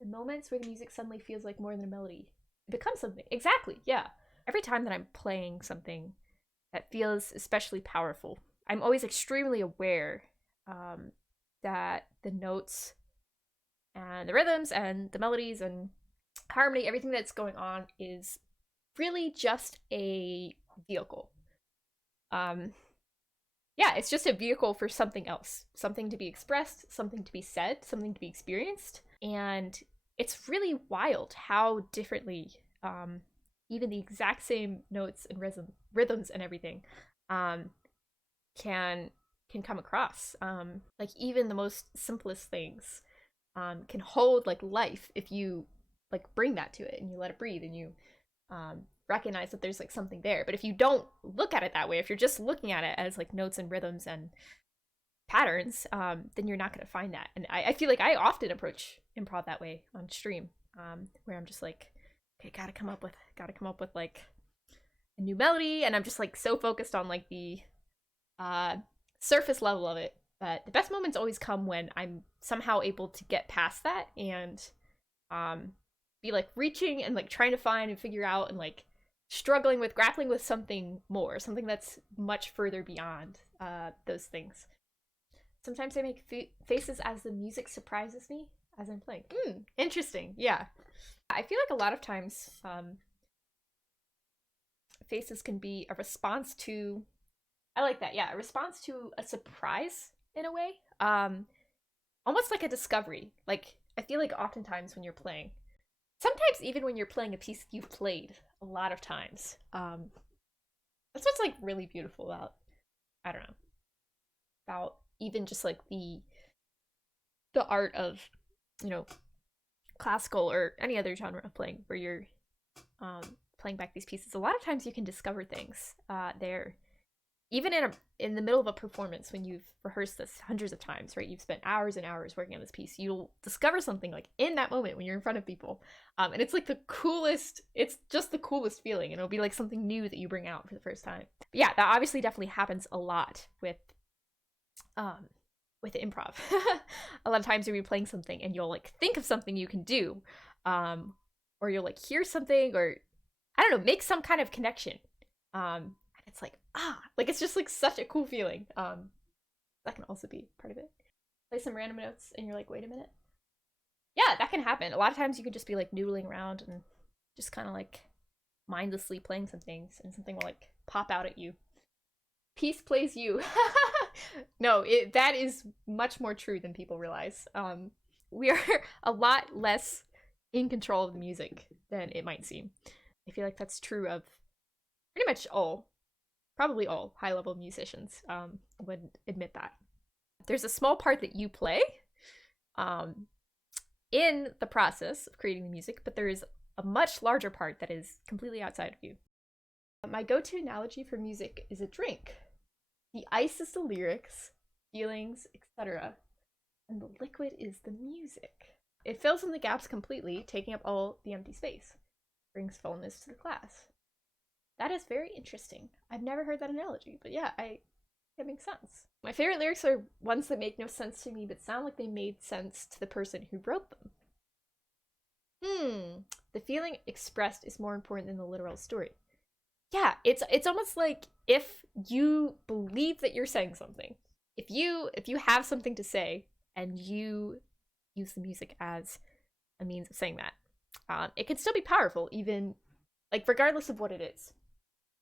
The moments where the music suddenly feels like more than a melody. It becomes something. Exactly, yeah. Every time that I'm playing something that feels especially powerful, I'm always extremely aware um, that the notes and the rhythms and the melodies and harmony, everything that's going on is really just a vehicle. Um, yeah, it's just a vehicle for something else, something to be expressed, something to be said, something to be experienced. And it's really wild how differently even the exact same notes and rhythms and everything um, can can come across. Like even the most simplest things can hold like life if you like bring that to it and you let it breathe and you recognize that there's like something there. But if you don't look at it that way, if you're just looking at it as like notes and rhythms and patterns, then you're not going to find that. And I feel like I often approach improv that way on stream, where I'm just like, okay, gotta come up with like a new melody, and I'm just like so focused on like the uh, surface level of it. But the best moments always come when I'm somehow able to get past that and um, be like reaching and like trying to find and figure out and like struggling with grappling with something more, something that's much further beyond those things. Sometimes I make faces as the music surprises me as I'm playing. Interesting. Yeah. I feel like a lot of times faces can be a response to. I like that. Yeah, a response to a surprise in a way. Almost like a discovery. Like I feel like oftentimes when you're playing, sometimes even when you're playing a piece you've played a lot of times, that's what's like really beautiful about. I don't know, about even just like the art of, you know, classical or any other genre of playing where you're um, playing back these pieces. A lot of times you can discover things there, even in the middle of a performance when you've rehearsed this hundreds of times, right? You've spent hours and hours working on this piece. You'll discover something like in that moment when you're in front of people, and it's like the coolest. It's just the coolest feeling, and it'll be like something new that you bring out for the first time. But yeah, that obviously definitely happens a lot um, with improv. A lot of times you'll be playing something and you'll like think of something you can do, um, or you'll like hear something, or I don't know, make some kind of connection. And it's like like it's just like such a cool feeling. That can also be part of it. Play some random notes and you're like, wait a minute. Yeah, that can happen. A lot of times you can just be like noodling around and just kind of like mindlessly playing some things, and something will like pop out at you. Peace plays you. No, that is much more true than people realize. We are a lot less in control of the music than it might seem. I feel like that's true of pretty much probably all high level musicians would admit that. There's a small part that you play um, in the process of creating the music, but there is a much larger part that is completely outside of you. My go to analogy for music is a drink. The ice is the lyrics, feelings, etc., and the liquid is the music. It fills in the gaps completely, taking up all the empty space, brings fullness to the class. That is very interesting. I've never heard that analogy, but yeah, it makes sense. My favorite lyrics are ones that make no sense to me but sound like they made sense to the person who wrote them. The feeling expressed is more important than the literal story. Yeah, it's almost like if you believe that you're saying something, if you have something to say and you use the music as a means of saying that, it can still be powerful, even like regardless of what it is.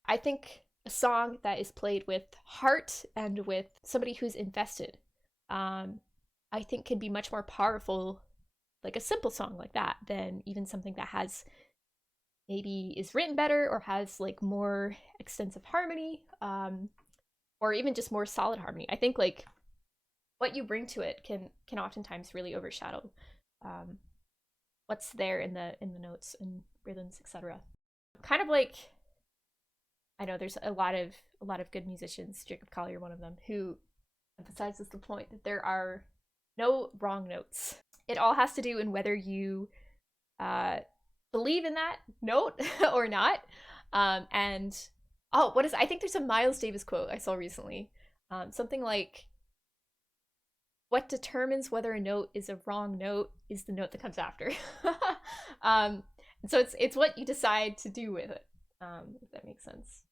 I think a song that is played with heart and with somebody who's invested, I think can be much more powerful, like a simple song like that, than even something that has maybe is written better or has like more extensive harmony, or even just more solid harmony. I think like what you bring to it can oftentimes really overshadow um, what's there in the notes and rhythms, etc. Kind of like, I know there's a lot of good musicians, Jacob Collier one of them, who emphasizes the point that there are no wrong notes. It all has to do in whether you believe in that note or not. And oh, what is, I think there's a Miles Davis quote I saw recently. Something like, what determines whether a note is a wrong note is the note that comes after. um, so it's what you decide to do with it, if that makes sense.